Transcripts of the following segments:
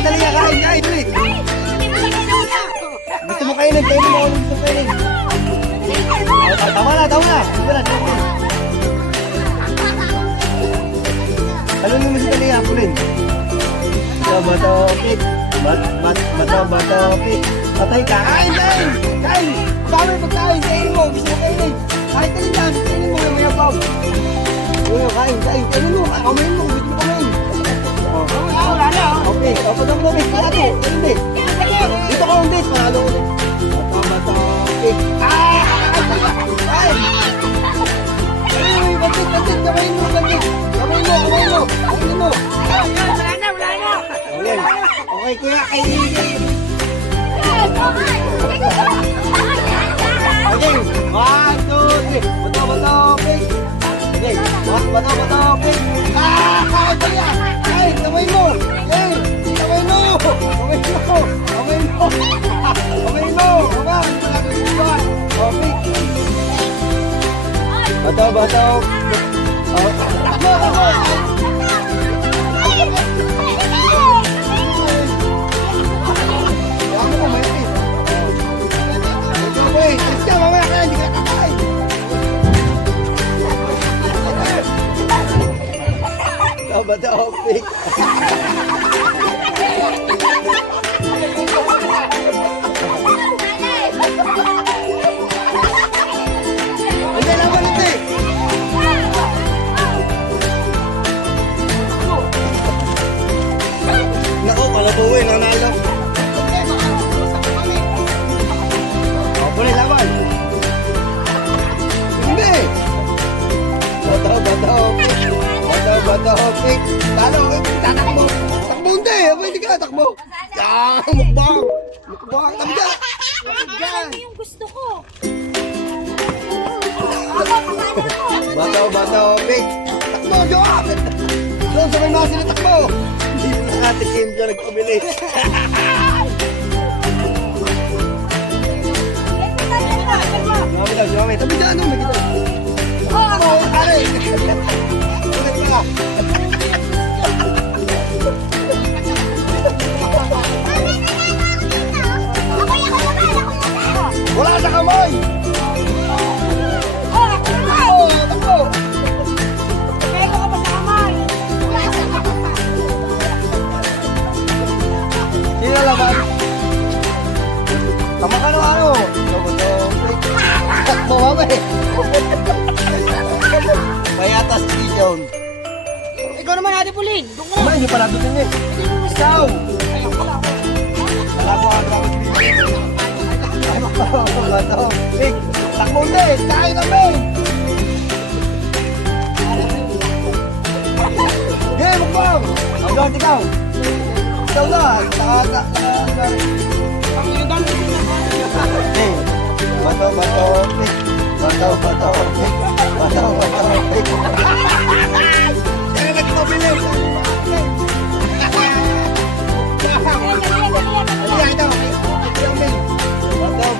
dali na, kain, dali. Gusto mo kainin, kainin mo, gusto mo kainin. Tama na. Sige na. Talon mo si Talia, pulin. Bato, pik. Bato, pik. Patay ka. Kain. Dami pagkain, kainin mo. Gusto mo kainin. Kahit kainin lang, kainin mo. May apaw. Kain. Kainin mo. Kamain mo. Gusto mo kamain. Wala na. Okay. Patapos na, pik. Kain. Dito ka ulit. Panalo ulit. Bato, pik. Kain. Batit. Kamain mo. Okay, kuya, kainin. Okay, 1, 2, 3. Bato, pik. Okay, bato, pik. Kain, kamay mo. Kamay mo. Okay. Bato. Takbo. Bato, pik. Hindi naman ito eh. Naku, kalabuhin, nanalo. Puli, laban. Hindi. Bato, pik. Talo, tatakbo. Takbo hindi. Hindi ka takbo. Mukbang. Tangga. Ano yung gusto ko? Bato, pik. Takbo, Joab. Doon sa may mga sila takbo. Hindi mo na ate Kim dyan nagpabili. Mami, tabi dyan, may kita. Aray. Ulit pa. Wala sa kamay. Takbo. Pego ka pa sa kamay. Sino laban? Tama ka no ano? Takbo mami. Payatas si John. Ikaw naman Ate Pauline. Doon ka na. Hindi pala doon eh. Ikaw. Bato. Pik. Takbo din. Kain kami. Game, mukbang. Ang doon ikaw. Ikaw lang. Bato, pik. Bato, pik. Kaya nagpabili.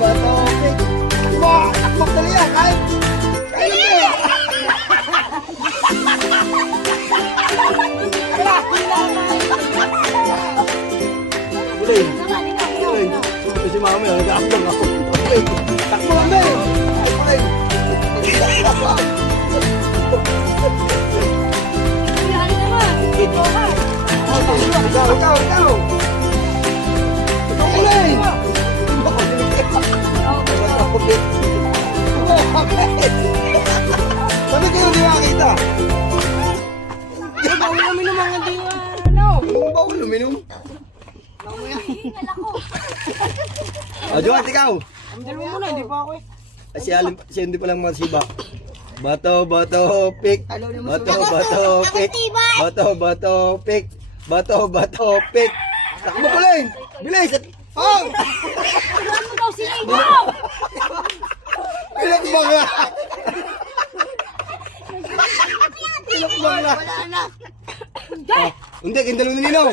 Bato, pik. Takbo dali yan. Kain mo. Bulay. Ito si mami. Nag-aakbang ako. Takbo kami. Bulay. Ikaw. Bulay. Sabi kayo di makakita. Bawal uminom mga diwa. Bawal uminom. Joat, ikaw. Ang dalawa muna, hindi pa ako eh. Si hindi pa lang masiba. Bato, pik. Bato, pik. Takbo ko lang. Bilis. Oh! Ano mo daw sinigaw? Pinakbanga. Pinakbanga. Wala na. Hindi, kindalo na ninaw.